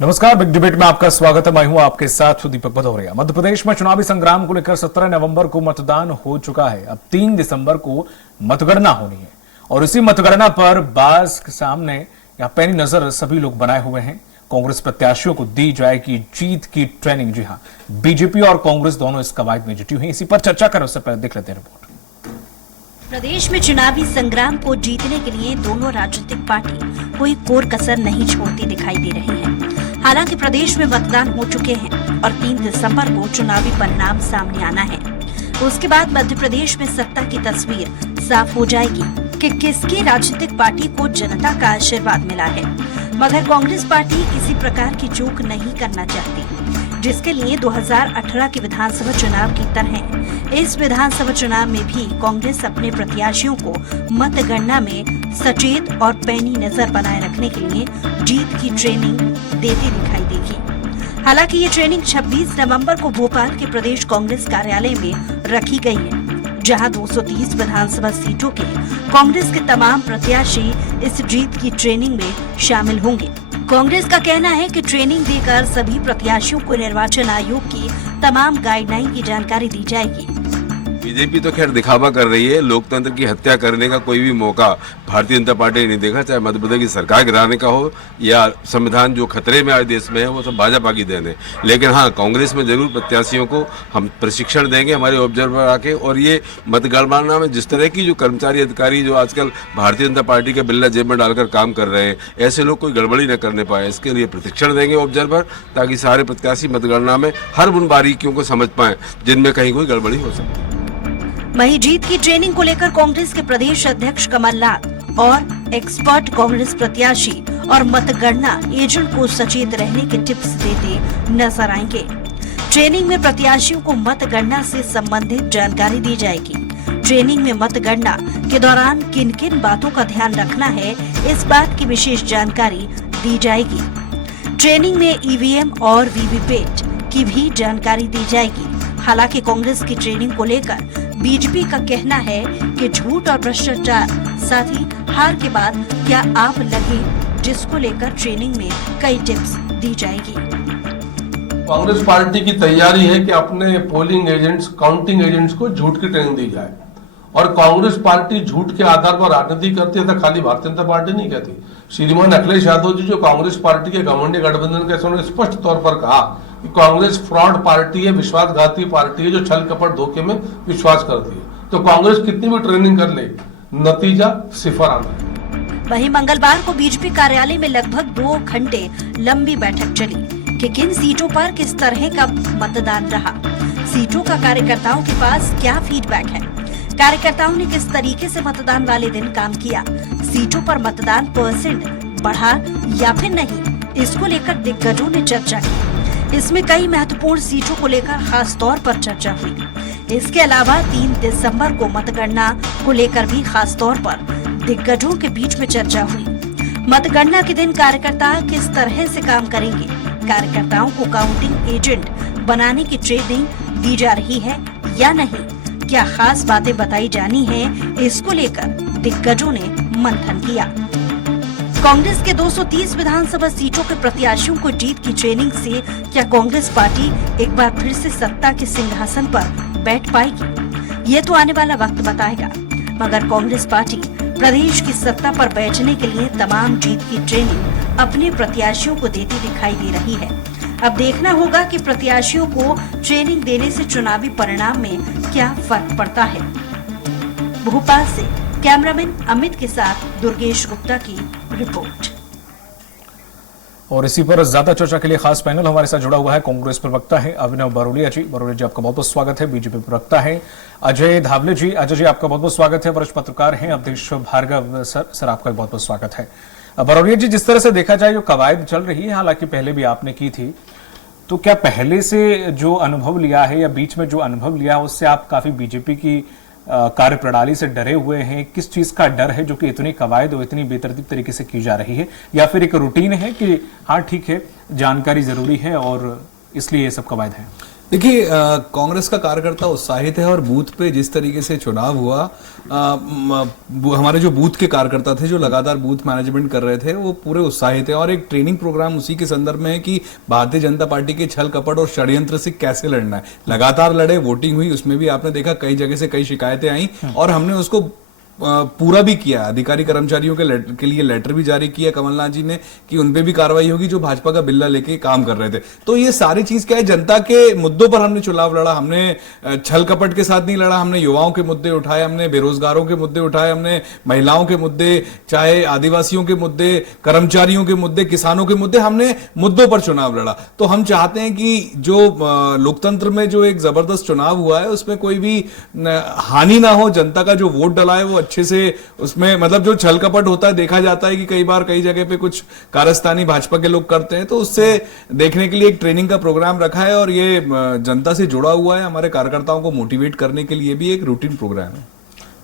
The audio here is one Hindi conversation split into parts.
नमस्कार, बिग डिबेट में आपका स्वागत है। मैं हूं आपके साथ दीपक भदौरिया। मध्य प्रदेश में चुनावी संग्राम को लेकर 17 नवंबर को मतदान हो चुका है। अब 3 दिसंबर को मतगणना होनी है और इसी मतगणना पर बाज के सामने या पैनी नजर सभी लोग बनाए हुए हैं। कांग्रेस प्रत्याशियों को दी जाएगी जीत की ट्रेनिंग। जी हां, बीजेपी और कांग्रेस दोनों इस कवायद में जुटी हुई। इसी पर चर्चा करें उससे पहले देख लेते हैं रिपोर्ट। प्रदेश में चुनावी संग्राम को जीतने के लिए दोनों राजनीतिक पार्टी कोई कोर कसर नहीं छोड़ती दिखाई दे रही है। हालांकि प्रदेश में मतदान हो चुके हैं और 3 दिसंबर को चुनावी परिणाम सामने आना है। उसके बाद मध्य प्रदेश में सत्ता की तस्वीर साफ हो जाएगी कि किसकी राजनीतिक पार्टी को जनता का आशीर्वाद मिला है। मगर कांग्रेस पार्टी किसी प्रकार की चूक नहीं करना चाहती, जिसके लिए 2018 के विधानसभा चुनाव की तरह इस विधानसभा चुनाव में भी कांग्रेस अपने प्रत्याशियों को मतगणना में सचेत और पैनी नजर बनाए रखने के लिए जीत की ट्रेनिंग देती दिखाई देगी। हालांकि ये ट्रेनिंग 26 नवंबर को भोपाल के प्रदेश कांग्रेस कार्यालय में रखी गई है, जहां 230 विधानसभा सीटों के कांग्रेस के तमाम प्रत्याशी इस जीत की ट्रेनिंग में शामिल होंगे। कांग्रेस का कहना है कि ट्रेनिंग देकर सभी प्रत्याशियों को निर्वाचन आयोग की तमाम गाइडलाइन की जानकारी दी जाएगी। बीजेपी तो खैर दिखावा कर रही है। लोकतंत्र की हत्या करने का कोई भी मौका भारतीय जनता पार्टी ने नहीं देखा, चाहे मध्य प्रदेश की सरकार गिराने का हो या संविधान जो खतरे में आज देश में है वो सब भाजपा की देन है। लेकिन हाँ, कांग्रेस में जरूर प्रत्याशियों को हम प्रशिक्षण देंगे, हमारे ऑब्जर्वर आके। और ये मतगणना में जिस तरह की जो कर्मचारी अधिकारी जो आजकल भारतीय जनता पार्टी के बिल्ला जेब में डालकर काम कर रहे हैं, ऐसे लोग कोई गड़बड़ी न करने पाए, इसके लिए प्रशिक्षण देंगे ऑब्जर्वर, ताकि सारे प्रत्याशी मतगणना में हर उन बारीकियों को समझ पाए जिनमें कहीं कोई गड़बड़ी हो सकती है। वहीं जीत की ट्रेनिंग को लेकर कांग्रेस के प्रदेश अध्यक्ष कमलनाथ और एक्सपर्ट कांग्रेस प्रत्याशी और मतगणना एजेंट को सचेत रहने के टिप्स देते नजर आएंगे। ट्रेनिंग में प्रत्याशियों को मतगणना से संबंधित जानकारी दी जाएगी। ट्रेनिंग में मतगणना के दौरान किन किन बातों का ध्यान रखना है, इस बात की विशेष जानकारी दी जाएगी। ट्रेनिंग में ईवीएम और वीवीपैट की भी जानकारी दी जाएगी। हालांकि कांग्रेस की ट्रेनिंग को लेकर बीजेपी का कहना है कि झूठ और भ्रष्टाचार, साथ ही हार के बाद क्या आप लगे, जिसको लेकर ट्रेनिंग में कई टिप्स दी जाएगी। कांग्रेस पार्टी की तैयारी है कि अपने पोलिंग एजेंट्स, काउंटिंग एजेंट्स को झूठ की ट्रेनिंग दी जाए। और कांग्रेस पार्टी झूठ के आधार पर राजनीति करती है तो खाली भारतीय जनता पार्टी नहीं कहती। श्रीमान अखिलेश यादव जी जो कांग्रेस पार्टी के घमंडी गठबंधन के उन्होंने स्पष्ट तौर पर कहा कि कांग्रेस फ्रॉड पार्टी है, विश्वासघाती पार्टी है जो छल कपट धोखे में विश्वास करती है। तो कांग्रेस कितनी भी ट्रेनिंग कर ले, नतीजा सिफर आना है। वहीं मंगलवार को बीजेपी कार्यालय में लगभग 2 घंटे लंबी बैठक चली कि किन सीटों पर किस तरह का मतदान रहा, सीटों का कार्यकर्ताओं के पास क्या फीडबैक है, कार्यकर्ताओं ने किस तरीके से मतदान वाले दिन काम किया, सीटों पर मतदान परसेंट बढ़ा या फिर नहीं, इसको लेकर दिग्गजों ने चर्चा की। इसमें कई महत्वपूर्ण सीटों को लेकर खास तौर पर चर्चा हुई। इसके अलावा 3 दिसंबर को मतगणना को लेकर भी खास तौर पर दिग्गजों के बीच में चर्चा हुई। मतगणना के दिन कार्यकर्ता किस तरह से काम करेंगे, कार्यकर्ताओं को काउंटिंग एजेंट बनाने की ट्रेनिंग दी जा रही है या नहीं, क्या खास बातें बताई जानी है, इसको लेकर दिग्गजों ने मंथन किया। कांग्रेस के 230 विधानसभा सीटों के प्रत्याशियों को जीत की ट्रेनिंग से क्या कांग्रेस पार्टी एक बार फिर से सत्ता के सिंहासन पर बैठ पाएगी, ये तो आने वाला वक्त बताएगा। मगर कांग्रेस पार्टी प्रदेश की सत्ता पर बैठने के लिए तमाम जीत की ट्रेनिंग अपने प्रत्याशियों को देती दिखाई दे रही है। अब देखना होगा कि प्रत्याशियों को ट्रेनिंग देने से चुनावी परिणाम में क्या फर्क पड़ता है। भोपाल से कैमरामैन अमित के साथ दुर्गेश गुप्ता की रिपोर्ट। और इसी पर ज्यादा चर्चा के लिए खास पैनल हमारे साथ जुड़ा हुआ है। कांग्रेस प्रवक्ता है अभिनव बरोलिया जी। बरोलिया जी, आपका बहुत बहुत स्वागत है। बीजेपी प्रवक्ता है अजय धावले जी। अजय जी, आपका बहुत बहुत स्वागत है। वरिष्ठ पत्रकार हैं अवधेश भार्गव सर, आपका बहुत बहुत स्वागत है। बरोलिया जी, जिस तरह से देखा जाए जो कवायद चल रही है, हालांकि पहले भी आपने की थी, तो क्या पहले से जो अनुभव लिया है या बीच में जो अनुभव लिया है उससे आप काफी बीजेपी की कार्य प्रणाली से डरे हुए हैं? किस चीज का डर है जो कि इतनी कवायद और इतनी बेतरतीब तरीके से की जा रही है, या फिर एक रूटीन है कि हाँ ठीक है जानकारी जरूरी है और इसलिए ये सब कवायद है? देखिए कांग्रेस का कार्यकर्ता उत्साहित है और बूथ पे जिस तरीके से चुनाव हुआ हमारे जो बूथ के कार्यकर्ता थे जो लगातार बूथ मैनेजमेंट कर रहे थे वो पूरे उत्साहित है और एक ट्रेनिंग प्रोग्राम उसी के संदर्भ में है कि भारतीय जनता पार्टी के छल कपट और षड्यंत्र से कैसे लड़ना है। लगातार लड़े, वोटिंग हुई, उसमें भी आपने देखा कई जगह से कई शिकायतें आई और हमने उसको पूरा भी किया। अधिकारी कर्मचारियों के लिए लेटर भी जारी किया कमलनाथ जी ने कि उनपे भी कार्रवाई होगी जो भाजपा का बिल्ला लेके काम कर रहे थे। तो ये सारी चीज क्या है, जनता के मुद्दों पर हमने चुनाव लड़ा, हमने छल कपट के साथ नहीं लड़ा, हमने युवाओं के मुद्दे उठाए, हमने बेरोजगारों के मुद्दे उठाए, हमने महिलाओं के मुद्दे, चाहे आदिवासियों के मुद्दे, कर्मचारियों के मुद्दे, किसानों के मुद्दे, हमने मुद्दों पर चुनाव लड़ा। तो हम चाहते हैं कि जो लोकतंत्र में जो एक जबरदस्त चुनाव हुआ है उसमें कोई भी हानि ना हो, जनता का जो वोट डला है वो अच्छे से उसमें, मतलब जो छल कपट होता है देखा जाता है कि कई बार कई जगह पे कुछ कारस्तानी भाजपा के लोग करते हैं, तो उससे देखने के लिए एक ट्रेनिंग का प्रोग्राम रखा है और ये जनता से जुड़ा हुआ है। हमारे कार्यकर्ताओं को मोटिवेट करने के लिए भी एक रूटीन प्रोग्राम है।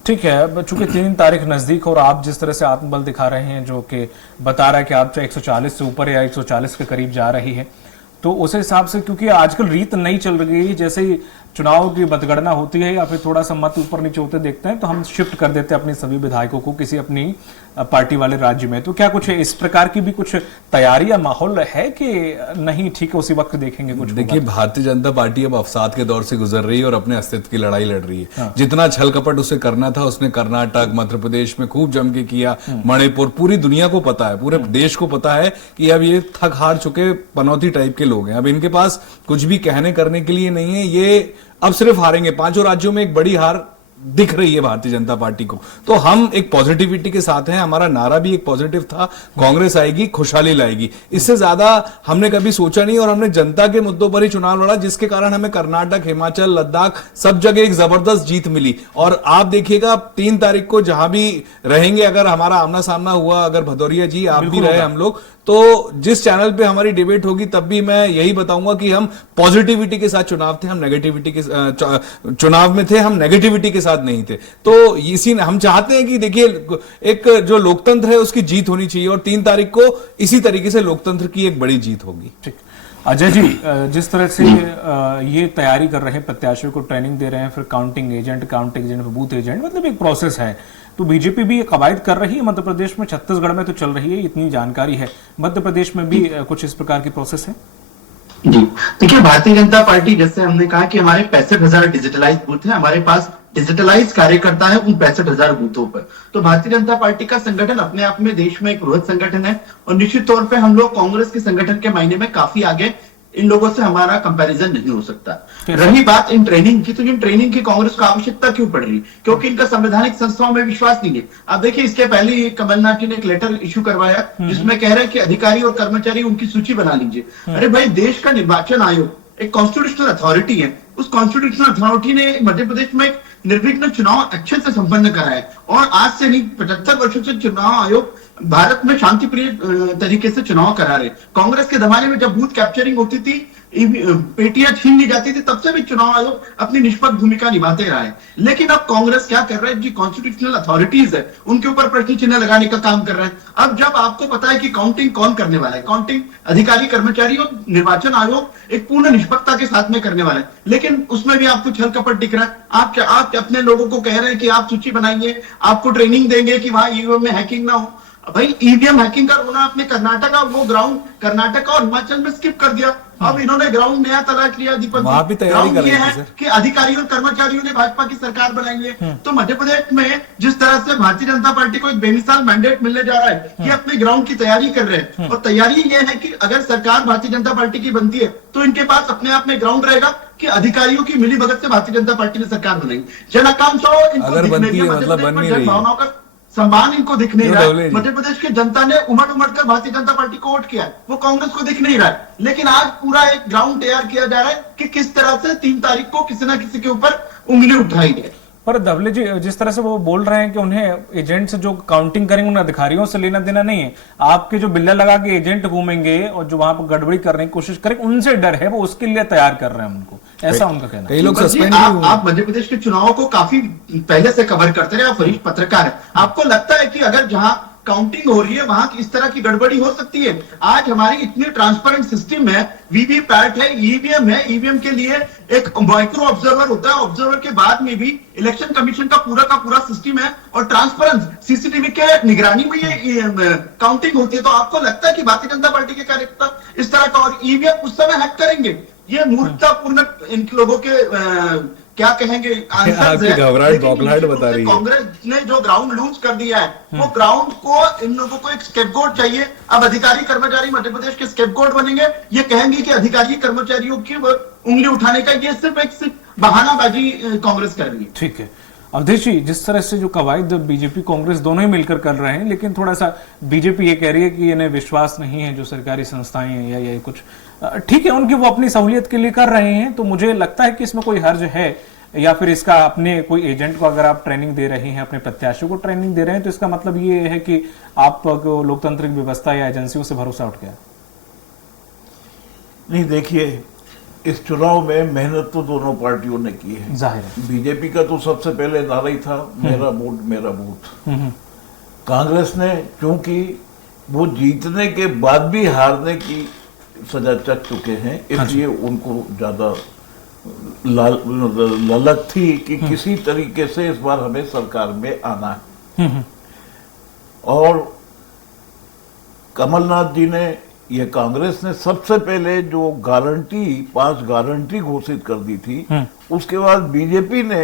ठीक है, चूंकि 3 तारीख नजदीक और आप जिस तरह से आत्मबल दिखा रहे हैं जो कि बता रहा है कि आप चाहे 140 से ऊपर या 140 के करीब जा रही है, तो उस हिसाब से क्योंकि आजकल रीत नहीं चल रही है, जैसे ही चुनाव की मतगणना होती है या फिर थोड़ा सा मत ऊपर नीचे होते देखते हैं तो हम शिफ्ट कर देते हैं अपने सभी विधायकों को किसी अपनी पार्टी वाले राज्य में। तो क्या कुछ इस प्रकार की भी कुछ तैयारी या माहौल है कि नहीं, ठीक है उसी वक्त देखेंगे कुछ? देखिए, भारतीय जनता पार्टी अब अवसाद के दौर से गुजर रही है और अपने अस्तित्व की लड़ाई लड़ रही है। हाँ। जितना छल कपट उसे करना था उसने कर्नाटक, मध्य प्रदेश में खूब जम के किया, मणिपुर, पूरी दुनिया को पता है, पूरे देश को पता है कि अब ये थक हार चुके पनौती टाइप के लोग हैं। अब इनके पास कुछ भी कहने करने के लिए नहीं है, ये अब सिर्फ हारेंगे। 5 राज्यों में एक बड़ी हार दिख रही है भारतीय जनता पार्टी को। तो हम एक पॉजिटिविटी के साथ हैं, हमारा नारा भी एक पॉजिटिव था, कांग्रेस आएगी, खुशहाली लाएगी। इससे ज्यादा हमने कभी सोचा नहीं और हमने जनता के मुद्दों पर ही चुनाव लड़ा, जिसके कारण हमें कर्नाटक, हिमाचल, लद्दाख सब जगह एक जबरदस्त जीत मिली। और आप देखिएगा 3 तारीख को जहां भी रहेंगे, अगर हमारा आमना सामना हुआ, अगर भदौरिया जी आप भी रहे, हम लोग, तो जिस चैनल पे हमारी डिबेट होगी तब भी मैं यही बताऊंगा कि हम पॉजिटिविटी के साथ चुनाव थे, हम नेगेटिविटी के चुनाव में थे, हम नेगेटिविटी के साथ नहीं थे। तो इसी हम चाहते हैं कि देखिए एक जो लोकतंत्र है उसकी जीत होनी चाहिए और 3 तारीख को इसी तरीके से लोकतंत्र की एक बड़ी जीत होगी। ठीक, अजय जी, जिस तरह से ये तैयारी कर रहे हैं, प्रत्याशियों को ट्रेनिंग दे रहे हैं, फिर काउंटिंग एजेंट बूथ एजेंट, मतलब एक प्रोसेस है, तो बीजेपी भी कवायद कर रही है मध्य प्रदेश में, छत्तीसगढ़ में तो चल रही है, इतनी जानकारी है, मध्य प्रदेश में भी कुछ इस प्रकार की प्रोसेस है? जी देखिए, भारतीय जनता पार्टी, जैसे हमने कहा कि हमारे 65,000 डिजिटलाइज बूथ है, हमारे पास डिजिटलाइज कार्यकर्ता है उन 65,000 बूथों पर। तो भारतीय जनता पार्टी का संगठन अपने आप में देश में एक बृहद संगठन है और निश्चित तौर पे हम लोग कांग्रेस के संगठन के मायने में काफी आगे, इन लोगों से हमारा कंपैरिजन नहीं हो सकता। रही बात इन ट्रेनिंग की, तो इन ट्रेनिंग की कांग्रेस को आवश्यकता क्यों पड़ रही? क्योंकि इनका संवैधानिक संस्थाओं में विश्वास नहीं है। अब देखिए, इसके पहले ही कमलनाथ जी ने एक लेटर इश्यू करवाया जिसमें कह रहे हैं कि अधिकारी और कर्मचारी उनकी सूची बना लीजिए। अरे भाई, देश का निर्वाचन आयोग एक कॉन्स्टिट्यूशनल अथॉरिटी है, उस कॉन्स्टिट्यूशनल अथॉरिटी ने मध्य प्रदेश में एक निर्विघ्न चुनाव अच्छे से संपन्न करा है और आज से नहीं 75 वर्षों से चुनाव आयोग भारत में शांतिप्रिय तरीके से चुनाव करा रहे। कांग्रेस के जमाने में जब बूथ कैप्चरिंग होती थी, पेटियां छीन ली जाती थी, तब से भी चुनाव आयोग अपनी निष्पक्ष भूमिका निभाते रहा है। लेकिन अब कांग्रेस क्या कर रहा है, जो कॉन्स्टिट्यूशनल अथॉरिटीज है उनके ऊपर प्रश्न चिन्ह लगाने का काम कर रहा है। अब जब आपको पता है कि काउंटिंग कौन करने वाला है, काउंटिंग अधिकारी, कर्मचारी और निर्वाचन आयोग एक पूर्ण निष्पक्षता के साथ में करने वाला है, लेकिन उसमें भी आपको छल कपट दिख रहा है। आप अपने लोगों को कह रहे हैं कि आप सूची बनाइए, आपको ट्रेनिंग देंगे कि वहां ईवीएम में हैकिंग ना हो। भाई, ईवीएम हैकिंग का रोना आपने कर्नाटक वो ग्राउंड कर्नाटक और हिमाचल में स्किप कर दिया। अब इन्होंने ग्राउंड नया तलाश लिया। दीपक, वहां भी तैयारी कर रहे हैं कि अधिकारियों और कर्मचारियों ने भाजपा की सरकार बनाई है। तो मध्य प्रदेश में जिस तरह से भारतीय जनता पार्टी को एक बेमिसाल मैंडेट मिलने जा रहा है कि अपने ग्राउंड की तैयारी कर रहे हैं, और तैयारी ये है कि अगर सरकार भारतीय जनता पार्टी की बनती है तो इनके पास अपने आप में ग्राउंड रहेगा कि अधिकारियों की मिली भगत से भारतीय जनता पार्टी ने सरकार बनाई। जन आकांक्षा अगर बनती है, मतलब बन नहीं रही, भावनाओं का सम्मान इनको दिख नहीं रहा है। मध्य प्रदेश की जनता ने उमड़ कर भारतीय जनता पार्टी को वोट किया है, वो कांग्रेस को दिख नहीं रहा है। लेकिन आज पूरा एक ग्राउंड तैयार किया जा रहा है कि किस तरह से 3 तारीख को किसी न किसी के ऊपर उंगली उठाई जाए। पर धवले जी, जिस तरह से वो बोल रहे हैं कि उन्हें एजेंट से जो काउंटिंग करेंगे उन अधिकारियों से लेना देना नहीं है, आपके जो बिल्ला लगा के एजेंट घूमेंगे और जो वहां पर गड़बड़ी करने की कोशिश करेंगे उनसे डर है, वो उसके लिए तैयार कर रहे हैं उनको, ऐसा उनका कहना है। कई लोग सस्पेंड भी हुए। आप मध्य प्रदेश के चुनावों को काफी पहले से कवर करते रहे, आप वरिष्ठ पत्रकार हैं, आपको लगता है कि अगर जहां काउंटिंग हो रही है वहां इस तरह की गड़बड़ी हो सकती है। आज हमारी इतनी ट्रांसपेरेंट सिस्टम है, वीवीपैट है, ईवीएम है, ईवीएम के लिए एक माइक्रो ऑब्जर्वर होता है, ऑब्जर्वर के बाद में भी इलेक्शन कमीशन का पूरा सिस्टम है और ट्रांसपेरेंस सीसीटीवी के निगरानी में ये काउंटिंग होती है। तो आपको लगता है कि भारतीय जनता पार्टी के कार्यकर्ता इस तरह का और ईवीएम उस समय हैक करेंगे? ये मूर्खतापूर्ण इन लोगों के क्या कहेंगे आपकी घबराहट बौखलाहट बता रही है। कांग्रेस ने जो ग्राउंड लूज कर दिया है वो ग्राउंड को इन लोगों को एक स्केपगोट चाहिए। अब अधिकारी कर्मचारी मध्य प्रदेश के स्केपगोट बनेंगे, ये कहेंगे कि अधिकारी कर्मचारियों की उंगली उठाने का ये सिर्फ बहानाबाजी कांग्रेस कर रही है। ठीक है अवधेश जी, जिस तरह से जो कवायद बीजेपी कांग्रेस दोनों ही मिलकर कर रहे हैं, लेकिन थोड़ा सा बीजेपी ये कह रही है कि इन्हें विश्वास नहीं है जो सरकारी संस्थाएं हैं या ये कुछ, ठीक है उनकी वो अपनी सहूलियत के लिए कर रहे हैं, तो मुझे लगता है कि इसमें कोई हर्ज है या फिर इसका अपने कोई एजेंट को अगर आप ट्रेनिंग दे रहे हैं, अपने प्रत्याशियों को ट्रेनिंग दे रहे हैं, तो इसका मतलब ये है कि आपको लोकतांत्रिक व्यवस्था या एजेंसियों से भरोसा उठ गया? नहीं, देखिए इस चुनाव में मेहनत तो दोनों पार्टियों ने की है। जाहिर है बीजेपी का तो सबसे पहले नारा ही था मेरा वोट मेरा बूथ। कांग्रेस ने चूंकि वो जीतने के बाद भी हारने की सजा चक चुके हैं, इसलिए उनको ज्यादा ललक थी कि किसी तरीके से इस बार हमें सरकार में आना है। और कमलनाथ जी ने, ये कांग्रेस ने सबसे पहले जो गारंटी 5 गारंटी घोषित कर दी थी, उसके बाद बीजेपी ने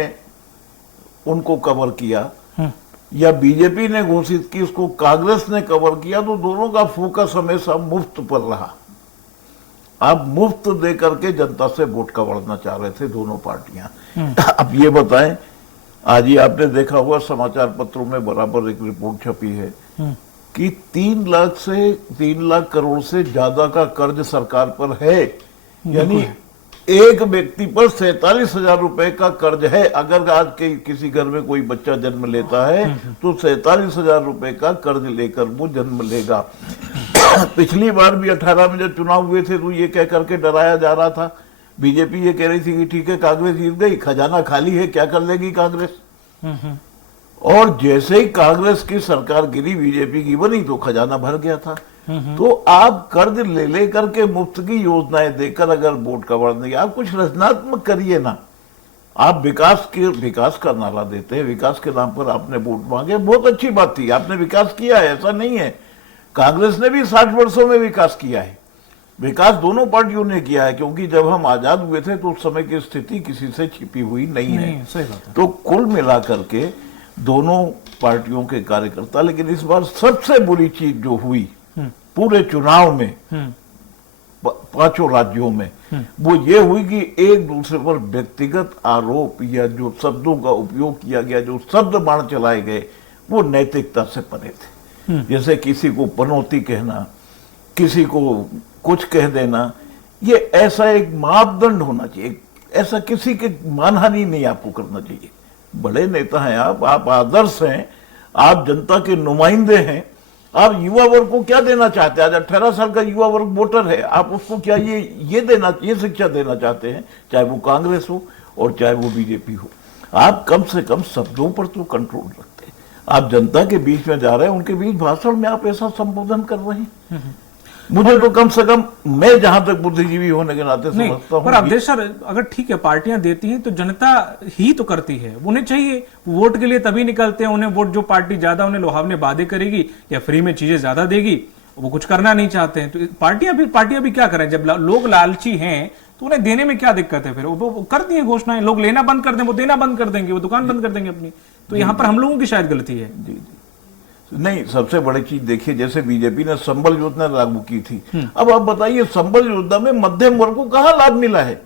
उनको कवर किया या बीजेपी ने घोषित की उसको कांग्रेस ने कवर किया, तो दोनों का फोकस हमेशा मुफ्त पर रहा। आप मुफ्त दे करके जनता से वोट कवड़ना चाह रहे थे दोनों पार्टियां। अब ये बताएं, आज ही आपने देखा हुआ समाचार पत्रों में बराबर एक रिपोर्ट छपी है कि 3 लाख करोड़ से ज्यादा का कर्ज सरकार पर है। यानी एक व्यक्ति पर 47,000 रुपए का कर्ज है। अगर आज के किसी घर में कोई बच्चा जन्म लेता है तो 47,000 रुपए का कर्ज लेकर वो जन्म लेगा। पिछली बार भी 18 में जब चुनाव हुए थे तो ये कह करके डराया जा रहा था, बीजेपी ये कह रही थी कि ठीक है कांग्रेस जीत गई, खजाना खाली है, क्या कर लेगी कांग्रेस। और जैसे ही कांग्रेस की सरकार गिरी, बीजेपी की बनी, तो खजाना भर गया था। तो आप कर्ज ले करके मुफ्त की योजनाएं देकर अगर वोट कवर देंगे, आप कुछ रचनात्मक करिए ना। आप विकास का नारा देते हैं, विकास के नाम पर आपने वोट मांगे, बहुत अच्छी बात थी, आपने विकास किया है, ऐसा नहीं है। कांग्रेस ने भी 60 वर्षों में विकास किया है, विकास दोनों पार्टियों ने किया है, क्योंकि जब हम आजाद हुए थे तो उस समय की स्थिति किसी से छिपी हुई नहीं है। सही बात है। तो कुल मिलाकर के दोनों पार्टियों के कार्यकर्ता, लेकिन इस बार सबसे बुरी चीज जो हुई पूरे चुनाव में 5 राज्यों में, वो ये हुई कि एक दूसरे पर व्यक्तिगत आरोप या जो शब्दों का उपयोग किया गया, जो शब्द बाण चलाए गए, वो नैतिकता से परे थे। जैसे किसी को पनौती कहना, किसी को कुछ कह देना, ये ऐसा एक मापदंड होना चाहिए। ऐसा किसी के मानहानि नहीं आपको करना चाहिए। बड़े नेता हैं आप आदर्श हैं, आप जनता के नुमाइंदे हैं, आप युवा वर्ग को क्या देना चाहते हैं? आज 18 साल का युवा वर्ग वोटर है, आप उसको क्या ये शिक्षा देना चाहते हैं, चाहे वो कांग्रेस हो और चाहे वो बीजेपी हो। आप कम से कम शब्दों पर तो कंट्रोल रखते हैं। आप जनता के बीच में जा रहे हैं, उनके बीच भाषण में आप ऐसा संबोधन कर रहे हैं। मुझे तो कम से कम, मैं जहां तक बुद्धिजीवी होने के नाते समझता हूं, पर अवधेश सर, अगर ठीक है पार्टियां देती हैं तो जनता ही तो करती है, उन्हें चाहिए वोट के लिए तभी निकलते हैं। उन्हें वोट जो पार्टी ज्यादा उन्हें लुभावने वादे करेगी या फ्री में चीजें ज्यादा देगी, वो कुछ करना नहीं चाहते हैं। तो पार्टियां भी क्या करें? जब लोग लालची हैं तो उन्हें देने में क्या दिक्कत है? फिर वो कर दिए घोषणाएं, लोग लेना बंद कर दें, वो देना बंद कर देंगे, वो दुकान बंद कर देंगे अपनी। तो यहाँ पर हम लोगों की शायद गलती है। जी। नहीं, सबसे बड़ी चीज देखिए, जैसे बीजेपी ने संबल योजना लागू की थी, अब आप बताइए संबल योजना में मध्यम वर्ग को कहां लाभ मिला है?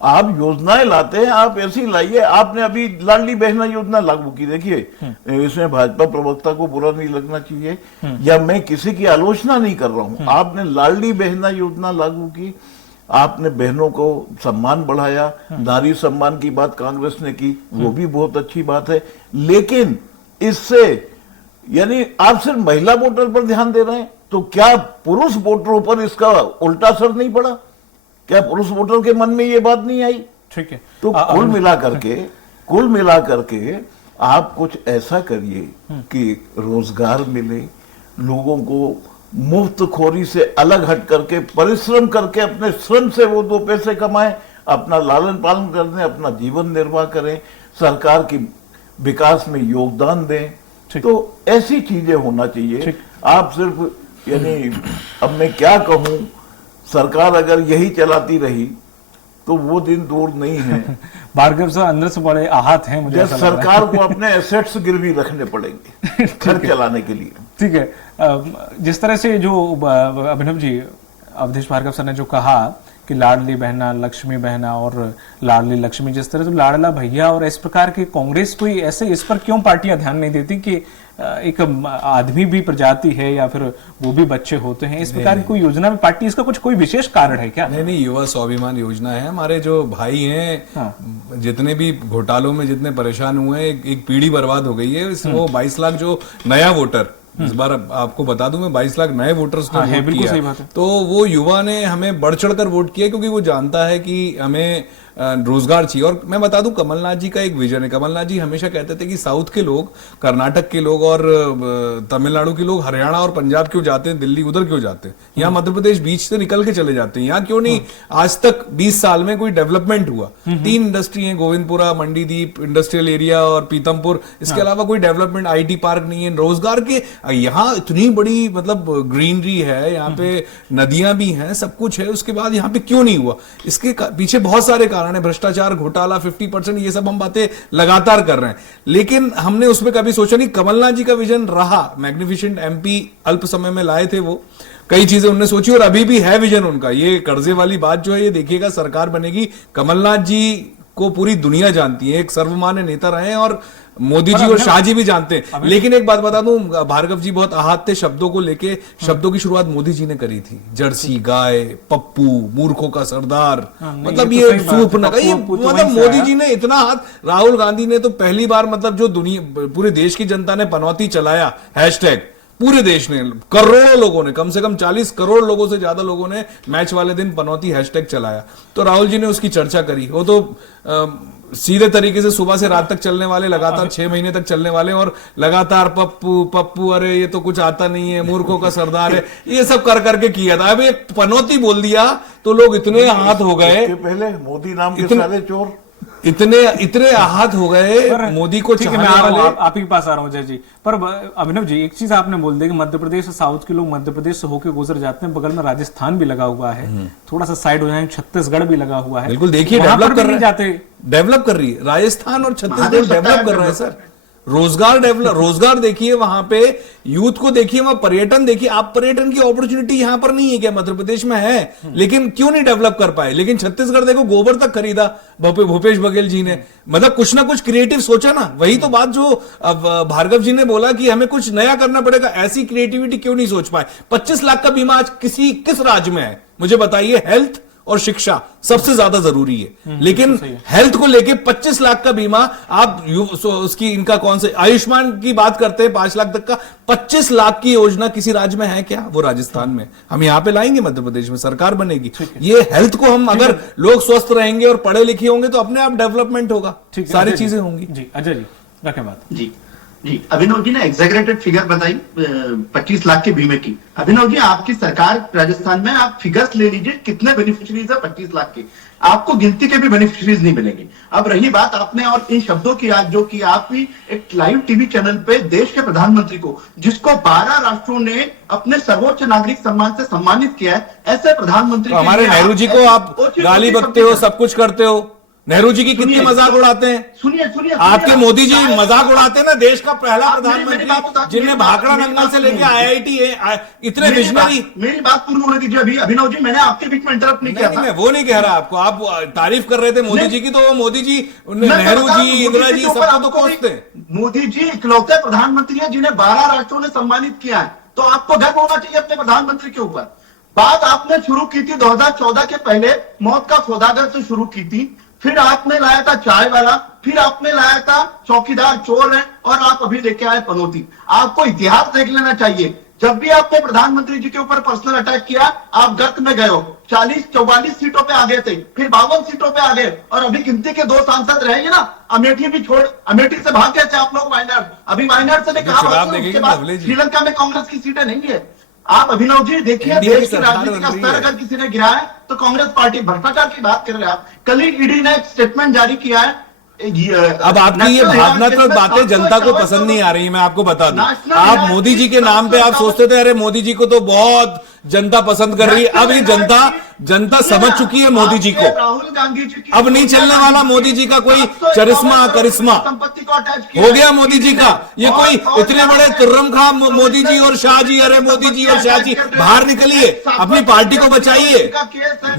आप योजनाएं लाते हैं, आप ऐसी लाइए। आपने अभी लाडली बहना योजना लागू की, देखिए इसमें भाजपा प्रवक्ता को बुरा नहीं लगना चाहिए या मैं किसी की आलोचना नहीं कर रहा हूं। आपने लाडली बहना योजना लागू की, आपने बहनों को सम्मान बढ़ाया, नारी सम्मान की बात कांग्रेस ने की, वो भी बहुत अच्छी बात है। लेकिन इससे यानी आप सिर्फ महिला वोटर पर ध्यान दे रहे हैं, तो क्या पुरुष वोटरों पर इसका उल्टा असर नहीं पड़ा? क्या पुरुष वोटर के मन में ये बात नहीं आई? ठीक है। तो कुल मिला करके आप कुछ ऐसा करिए कि रोजगार मिले, लोगों को मुफ्तखोरी से अलग हट करके परिश्रम करके अपने श्रम से वो 2 पैसे कमाएं, अपना लालन पालन करने, अपना जीवन निर्वाह करें, सरकार की विकास में योगदान दें। तो ऐसी चीजें होना चाहिए। आप सिर्फ यानी अब मैं क्या कहूं, सरकार अगर यही चलाती रही तो वो दिन दूर नहीं है। भार्गव साहब अंदर से बड़े आहत हैं, मुझे ऐसा लग रहा है। सरकार को अपने एसेट्स गिरवी रखने पड़ेंगे घर चलाने के लिए। ठीक है, जिस तरह से जो अभिनव जी, अवधेश भार्गव सर ने जो कहा कि लाडली बहना, लक्ष्मी बहना और लाडली लक्ष्मी, जिस तरह से लाडला भैया और इस प्रकार की कांग्रेस कोई ऐसे इस पर क्यों पार्टियां ध्यान नहीं देती कि एक आदमी भी प्रजाति है या फिर वो भी बच्चे होते हैं, इस प्रकार की कोई योजना में पार्टी, इसका कुछ कोई विशेष कारण है क्या? नहीं, युवा स्वाभिमान योजना है। हमारे जो भाई हैं, जितने भी घोटालों में जितने परेशान हुए हैं, एक पीढ़ी बर्बाद हो गई है। वो 22 लाख जो नया वोटर, इस बार आपको बता दूं मैं, 22 लाख नए वोटर्स ने वोट बिल्कुल किया। सही बात है। तो वो युवा ने हमें बढ़ चढ़कर वोट किया क्योंकि वो जानता है कि हमें रोजगार चाहिए। और मैं बता दूं, कमलनाथ जी का एक विजन है। कमलनाथ जी हमेशा कहते थे कि साउथ के लोग, कर्नाटक के लोग और तमिलनाडु के लोग हरियाणा और पंजाब क्यों जाते हैं, दिल्ली उधर क्यों जाते हैं, यहाँ मध्य प्रदेश बीच से निकल के चले जाते हैं, यहाँ क्यों नहीं? आज तक 20 साल में कोई डेवलपमेंट हुआ? 3 इंडस्ट्री है, गोविंदपुरा, मंडीदीप इंडस्ट्रियल एरिया और पीतमपुर, इसके अलावा कोई डेवलपमेंट, IT पार्क नहीं है। रोजगार के यहाँ इतनी बड़ी मतलब ग्रीनरी है, यहाँ पे नदियां भी हैं, सब कुछ है, उसके बाद यहाँ पे क्यों नहीं हुआ? इसके पीछे बहुत सारे कारण है। भ्रष्टाचार, घोटाला, 50%, ये सब हम बातें लगातार कर रहे हैं, लेकिन हमने उसमें कभी सोचा नहीं। कमलनाथ जी का विजन रहा, मैग्निफिसेंट MP अल्प समय में लाए थे, वो कई चीजें उन्होंने सोची और अभी भी है विजन उनका। ये कर्जे वाली बात जो है, ये देखिएगा, सरकार बनेगी। कमलनाथ जी को पूरी दुनिया जानती है, एक सर्वमान्य नेता रहे हैं और मोदी जी और शाह जी भी जानते हैं। लेकिन एक बात बता दूं, भार्गव जी बहुत आहत थे शब्दों को लेके। शब्दों की शुरुआत मोदी जी ने करी थी, जर्सी गाय, पप्पू, मूर्खों का सरदार, मतलब ये सूर्पनखा, ये मतलब मोदी जी ने इतना हाथ। राहुल गांधी ने तो पहली बार मतलब जो दुनिया, पूरे देश की जनता ने पनौती चलाया, हैशटैग, पूरे देश ने, करोड़ों लोगों ने, कम से कम 40 करोड़ लोगों से ज्यादा लोगों ने मैच वाले दिन पनौती हैशटैग चलाया। तो राहुल जी ने उसकी चर्चा करी। वो तो सीधे तरीके से सुबह से रात तक चलने वाले, लगातार 6 महीने तक चलने वाले, और लगातार पप्पू पप्पू, अरे ये तो कुछ आता नहीं है, मूर्खों का सरदार है, ये सब कर करके किया था। अब एक पनौती बोल दिया तो लोग इतने आहत हो गए। पहले मोदी नाम के सारे चोर इतने आहत हो गए मोदी को चाहने वाले। आप ही के पास आ रहा हूँ जय जी। पर अभिनव जी, एक चीज आपने बोल दी कि मध्य प्रदेश और साउथ के लोग मध्य प्रदेश से होकर गुजर जाते हैं, बगल में राजस्थान भी लगा हुआ है, थोड़ा सा साइड हो जाए, छत्तीसगढ़ भी लगा हुआ है। बिल्कुल, देखिए डेवलप कर रहे हैं, डेवलप कर रही है राजस्थान और छत्तीसगढ़, डेवलप कर रहे हैं सर। रोजगार देखिए, वहां पे यूथ को देखिए, वहां पर्यटन देखिए। आप पर्यटन की अपॉर्चुनिटी यहां पर नहीं है क्या? मध्य प्रदेश में है, लेकिन क्यों नहीं डेवलप कर पाए? लेकिन छत्तीसगढ़ देखो, गोबर तक खरीदा भूपेश बघेल जी ने, मतलब कुछ ना कुछ क्रिएटिव सोचा ना। वही तो बात जो अब भार्गव जी ने बोला कि हमें कुछ नया करना पड़ेगा, ऐसी क्रिएटिविटी क्यों नहीं सोच पाए? 25 लाख का बीमा आज किस राज्य में है? मुझे बताइए। हेल्थ और शिक्षा सबसे ज्यादा जरूरी है, लेकिन हेल्थ को लेके 25 लाख का बीमा आप उसकी इनका कौन से आयुष्मान की बात करते हैं 5 लाख तक का, 25 लाख की योजना किसी राज्य में है क्या? वो राजस्थान में। हम यहां पे लाएंगे, मध्य प्रदेश में सरकार बनेगी। ये हेल्थ को हम, अगर लोग स्वस्थ रहेंगे और पढ़े लिखे होंगे तो अपने आप डेवलपमेंट होगा, सारी चीजें होंगी। जी अजय जी, रखें बात। जी जी, अभिनव जी ने एग्जैगरेटेड फिगर बताई 25 लाख के बीमे की। अभिनव जी, आपकी सरकार राजस्थान में, आप फिगर्स ले लीजिए, कितने बेनिफिशियरीज है 25 लाख के? आपको गिनती के भी बेनिफिशियरीज नहीं मिलेंगे। अब रही बात आपने और इन शब्दों की, आज जो कि आप भी एक लाइव टीवी चैनल पे देश के प्रधानमंत्री को, जिसको 12 राष्ट्रों ने अपने सर्वोच्च नागरिक सम्मान से सम्मानित किया है, ऐसे प्रधानमंत्री, हमारे नेहरू जी को आप गाली बकते हो, सब कुछ करते हो। नेहरू जी की कितनी मजाक उड़ाते हैं। सुनिए, आपके मोदी जी मजाक उड़ाते हैं ना। देश का पहला प्रधानमंत्री जिनने भाखड़ा नंगल से लेके IIT इतने विजनरी। मेरी बात पूरी होने दीजिए। अभी अभिनव जी, मैंने आपके बीच में इंटरप्ट नहीं किया था। मैं वो नहीं कह रहा आपको, आप तारीफ कर रहे थे मोदी जी की, तो मोदी जी, नेहरू जी, इंदिरा जी, सबको तो कोसते हैं। मोदी जी इकलौते प्रधानमंत्री है जिन्हें 12 राष्ट्रों ने सम्मानित किया है, तो आपको गर्व होना चाहिए अपने प्रधानमंत्री के ऊपर। बात आपने शुरू की थी 2014 के पहले, मौत का सौदागर से शुरू की थी, फिर आपने लाया था चाय वाला, फिर आपने लाया था चौकीदार चोर है, और आप अभी लेके आए पनौती। आपको इतिहास देख लेना चाहिए। जब भी आपने प्रधानमंत्री जी के ऊपर पर्सनल अटैक किया, आप गर्त में गए हो। 40-44 सीटों पे आ गए थे, फिर 52 सीटों पे आ गए, और अभी गिनती के 2 सांसद रहेंगे ना। अमेठी भी छोड़, अमेठी से भाग गए थे आप लोग वायनाड। अभी वायनाड से कहा उसके बाद श्रीलंका में कांग्रेस की सीटें नहीं है। आप अभिनव जी देखिए, देश की राजनीति का स्तर अगर किसी ने गिरा है तो कांग्रेस पार्टी। भ्रष्टाचार की बात कर रहे हैं आप। कल ही ईडी ने एक स्टेटमेंट जारी किया है। अब आपकी ये भावनात्मक बातें जनता को पसंद नहीं आ रही, मैं आपको बता दूं। आप मोदी जी के नाम पे आप सोचते थे अरे मोदी जी को तो बहुत जनता पसंद कर रही है। अब ये जनता समझ चुकी है मोदी जी को। राहुल गांधी जी अब नहीं चलने वाला मोदी जी का कोई करिश्मा संपत्ति को अटैच किया हो गया मोदी जी का। ये कोई इतने बड़े तुर्रम खा मोदी जी और शाह जी, अरे मोदी जी और शाह जी बाहर निकलिए, अपनी पार्टी को बचाइए।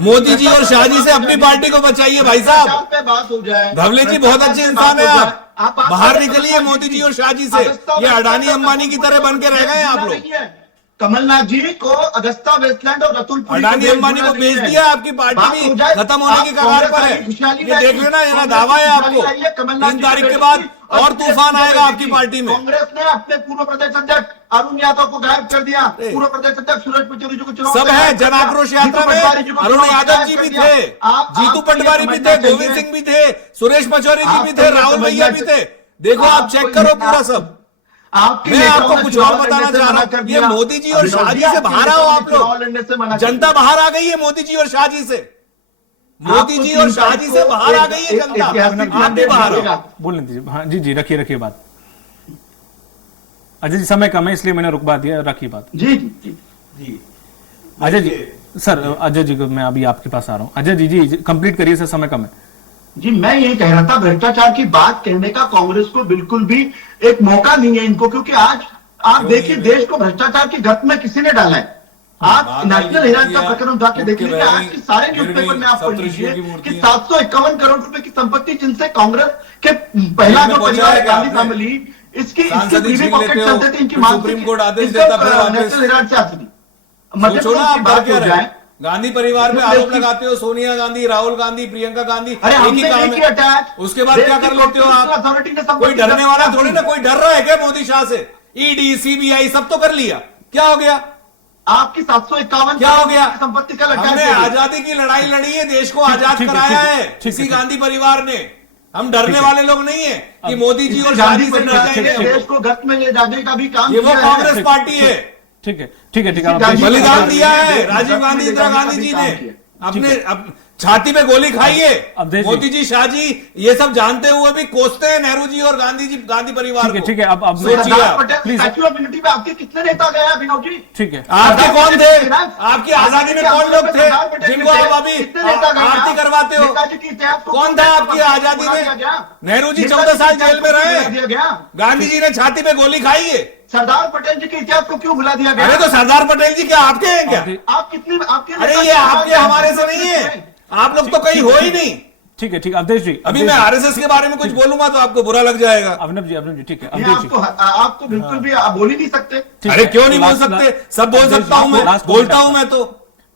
मोदी जी और शाह जी से अपनी पार्टी को बचाइए भाई साहब। पे बात हो जाए। धवले जी बहुत अच्छे इंसान है आप, बाहर निकलिए मोदी जी और शाह जी से। ये अडानी अंबानी की तरह बन के रह गए हैं आप लोग। कमलनाथ जी को अगस्ता वेस्टलैंड और रतुलपुरी अडानी अंबानी को भेज दिया, आपकी पार्टी भी खत्म होने की कगार पर है। ये देख लेना, ये दावा है आपको 3 तारीख के बाद और तूफान आएगा आपकी पार्टी में। कांग्रेस ने अपने पूर्व प्रदेश अध्यक्ष अरुण यादव को गायब कर दिया। पूर्व प्रदेश अध्यक्ष सूरज पचौरी जी को चुनाव सब है। जन आक्रोश यात्रा में अरुण यादव जी भी थे, जीतू पटवारी भी थे, गोविंद सिंह भी थे, सुरेश पचौरी जी भी थे, राहुल भैया भी थे। देखो आप चेक करो पूरा सब। मैं आपको कुछ और बताना चाह रहा हूं, ये मोदी जी और शाह जी से बाहर आओ आप लोग। जनता बाहर आ गई है मोदी जी और शाह जी से। मोदी जी और शाह जी से बाहर आ गई है जनता, आप भी बाहर आओ। बोलने दीजिए। हाँ जी जी, रखिए बात। अजय जी समय कम है इसलिए मैंने रुकवा दिया, रखिए बात। जी जी जी अजय जी, सर अजय जी को मैं अभी आपके पास आ रहा हूँ। अजय जी कंप्लीट करिए सर, समय कम है। जी, मैं यही कह रहा था, भ्रष्टाचार की बात कहने का कांग्रेस को बिल्कुल भी एक मौका नहीं है इनको, क्योंकि आज आप देखिए देश को भ्रष्टाचार की गत में किसी ने डाला है। आप नेशनल हेराल्ड का प्रकरण उठा के देख लीजिए, आज की सारे न्यूज़पेपर में आप पढ़ लीजिए कि 751 करोड़ रुपए की संपत्ति जिनसे कांग्रेस के पहला जो परिवार गांधी फैमिली, इसकी बीवी पॉकेट चलते थे, इनकी सुप्रीम कोर्ट आदेश देता नेशनल हेराल्ड से आती थी। मध्य प्रदेश की बात हो जाए, गांधी परिवार पे आरोप लगाते हो, सोनिया गांधी, राहुल गांधी, प्रियंका गांधी, एक ही काम है। उसके बाद क्या कर लेते हो आप? कोई डरने वाला थोड़ी ना, कोई डर रहा है क्या मोदी शाह से? ईडी सीबीआई सब तो कर लिया, क्या हो गया? आपकी 751 क्या हो गया? संपत्ति का लगा। हमने आजादी की लड़ाई लड़ी है, देश को आजाद कराया है किसी गांधी परिवार ने। हम डरने वाले लोग नहीं है कि मोदी जी और शाह जी से डर जाएंगे। देश को गत में ले जाने का भी काम ये वो कांग्रेस पार्टी है। ठीक है बलिदान दिया है राजीव गांधी, इंदिरा गांधी जी ने। अपने छाती पे गोली खाई है मोदी जी, शाह जी, ये सब जानते हुए भी कोसते हैं नेहरू जी और गांधी जी, गांधी परिवार को। ठीक है अब प्लीज, स्टैच्यू ऑफ यूनिटी पे आपके कितने नेता गए अभिनव जी? ठीक है, आपके कौन थे? आपकी आजादी में कौन लोग थे जिनको आप अभी आरती करवाते हो? कौन था आपकी आजादी में? नेहरू जी 14 साल जेल में रहे, गांधी जी ने छाती पे गोली खाई है। सरदार पटेल जी के इतिहास को क्यों भुला दिया गया? अरे तो सरदार पटेल जी क्या आपके हैं क्या? आप कितनी आपके? अरे ये आपके हमारे से नहीं है, आप लोग तो कहीं हो ही नहीं। ठीक है अवधेश जी, अभी मैं आरएसएस के बारे में कुछ बोलूंगा तो आपको बुरा लग जाएगा। अवनव जी ठीक है, आपको बिल्कुल भी आप बोल ही नहीं सकते। अरे क्यों नहीं बोल सकते? सब बोल सकता हूं मैं, बोलता हूं मैं तो।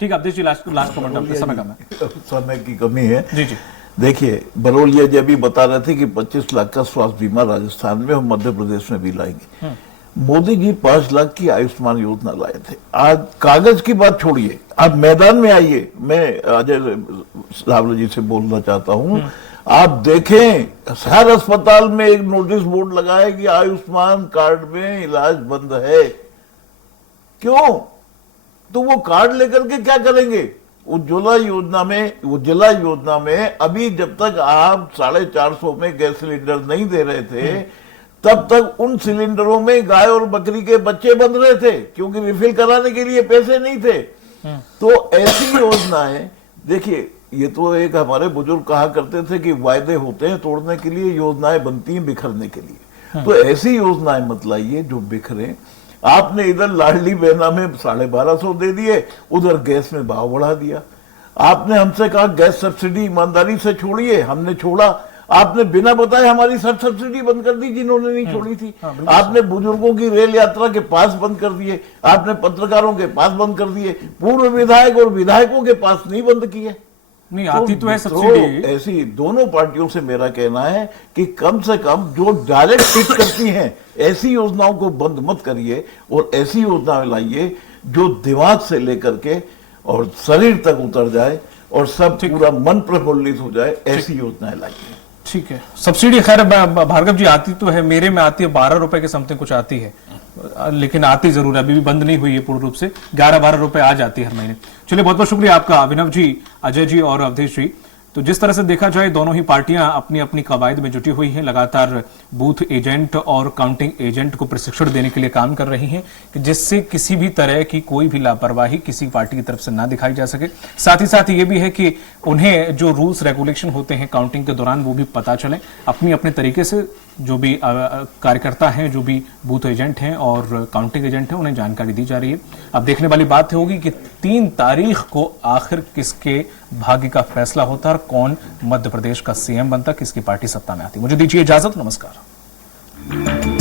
ठीक है अवधेश जी, लास्ट कमेंट, समय कम है। समय की कमी है। जी जी, देखिए बरोलिया जी अभी बता रहे थे कि 25 लाख का स्वास्थ्य बीमा राजस्थान में और मध्य प्रदेश में भी लाएंगे। मोदी जी 5 लाख की आयुष्मान योजना लाए थे। आज कागज की बात छोड़िए, आप मैदान में आइए। मैं अजय रावल जी से बोलना चाहता हूं, आप देखें हर अस्पताल में एक नोटिस बोर्ड लगा है कि आयुष्मान कार्ड में इलाज बंद है। क्यों? तो वो कार्ड लेकर के क्या करेंगे? उज्ज्वला योजना में अभी जब तक आप 450 में गैस सिलेंडर नहीं दे रहे थे, तब तक उन सिलेंडरों में गाय और बकरी के बच्चे बन रहे थे, क्योंकि रिफिल कराने के लिए पैसे नहीं थे। तो ऐसी योजनाएं, देखिए ये तो एक हमारे बुजुर्ग कहा करते थे कि वायदे होते हैं तोड़ने के लिए, योजनाएं बनती हैं बिखरने के लिए। तो ऐसी योजनाएं मत लाइए जो बिखरे। आपने इधर लाडली बहना में 1250 दे दिए, उधर गैस में भाव बढ़ा दिया। आपने हमसे कहा गैस सब्सिडी ईमानदारी से छोड़िए, हमने छोड़ा। आपने बिना बताए हमारी सब सब्सिडी बंद कर दी जिन्होंने नहीं छोड़ी थी। आपने बुजुर्गों की रेल यात्रा के पास बंद कर दिए, आपने पत्रकारों के पास बंद कर दिए, पूर्व विधायक और विधायकों के पास नहीं बंद किए। नहीं आती तो है तो सब्सिडी। ऐसी दोनों पार्टियों से मेरा कहना है कि कम से कम जो डायरेक्ट हिट करती हैं ऐसी योजनाओं को बंद मत करिए और ऐसी योजनाएं लाइए जो दिमाग से लेकर के और शरीर तक उतर जाए और सब पूरा मन प्रफुल्लित हो जाए, ऐसी योजनाएं लाइए। ठीक है, सब्सिडी खैर भार्गव जी आती तो है, मेरे में आती है 12 रुपए के समथिंग कुछ आती है, लेकिन आती जरूर है, अभी भी बंद नहीं हुई है पूर्ण रूप से, 11-12 रुपए आ जाती है हर महीने। चलिए बहुत बहुत शुक्रिया आपका अभिनव जी, अजय जी और अवधेश जी। तो जिस तरह से देखा जाए दोनों ही पार्टियां अपनी अपनी कवायद में जुटी हुई हैं, लगातार बूथ एजेंट और काउंटिंग एजेंट को प्रशिक्षण देने के लिए काम कर रही हैं कि जिससे किसी भी तरह की कोई भी लापरवाही किसी पार्टी की तरफ से ना दिखाई जा सके। साथ ही साथ ये भी है कि उन्हें जो रूल्स रेगुलेशन होते हैं काउंटिंग के दौरान वो भी पता चले, अपनी अपने तरीके से जो भी कार्यकर्ता हैं, जो भी बूथ एजेंट हैं और काउंटिंग एजेंट हैं, उन्हें जानकारी दी जा रही है। अब देखने वाली बात होगी कि 3 तारीख को आखिर किसके भाग्य का फैसला होता है और कौन मध्य प्रदेश का सीएम बनता, किसकी पार्टी सत्ता में आती। मुझे दीजिए इजाजत, नमस्कार।